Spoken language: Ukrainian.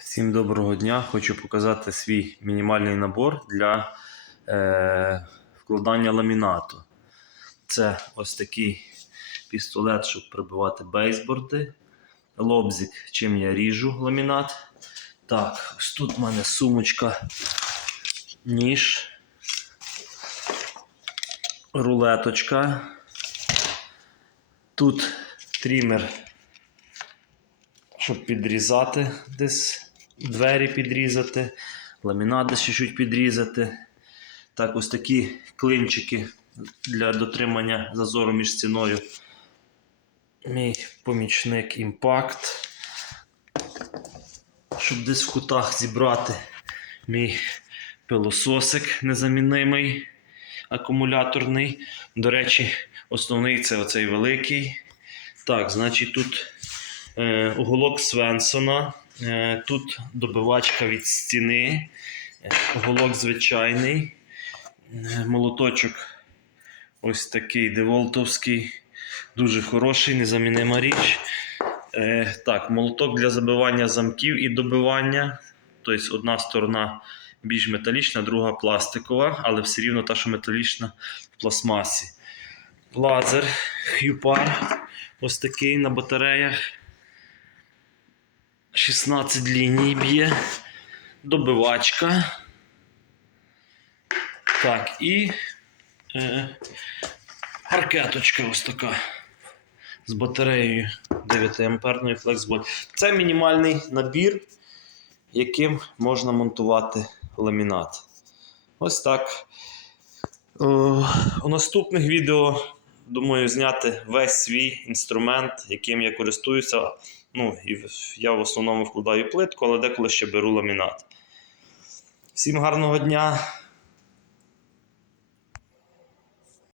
Всім доброго дня! Хочу показати свій мінімальний набор для е, вкладання ламінату. Це ось такий пістолет, щоб прибивати бейсборди. Лобзик, чим я ріжу ламінат. Так, ось тут в мене сумочка, ніж, рулеточка. Тут трімер щоб підрізати десь двері підрізати, ламінат десь чуть-чуть підрізати. Так, ось такі клинчики для дотримання зазору між стіною. Мій помічник імпакт. Щоб десь в кутах зібрати мій пилососик незамінимий, акумуляторний. До речі, основний це оцей великий. Так, значить, тут е, уголок Свенсона. Е, тут добивачка від стіни, уголок звичайний, е, молоточок ось такий деволтовський, дуже хороший, незамінима річ. Е, так, молоток для забивання замків і добивання. Тобто одна сторона більш металічна, друга пластикова, але все рівно та, що металічна в пластмасі. Лазер Хюпар. Ось такий на батареях. 16 ліній б'є. Добивачка. Так, і е, паркеточка ось така. З батареєю 9 амперною FlexBolt. Це мінімальний набір, яким можна монтувати ламінат. Ось так. Е, у наступних відео думаю зняти весь свій інструмент, яким я користуюся. Ну, і я в основному вкладаю плитку, але деколи ще беру ламінат. Всім гарного дня!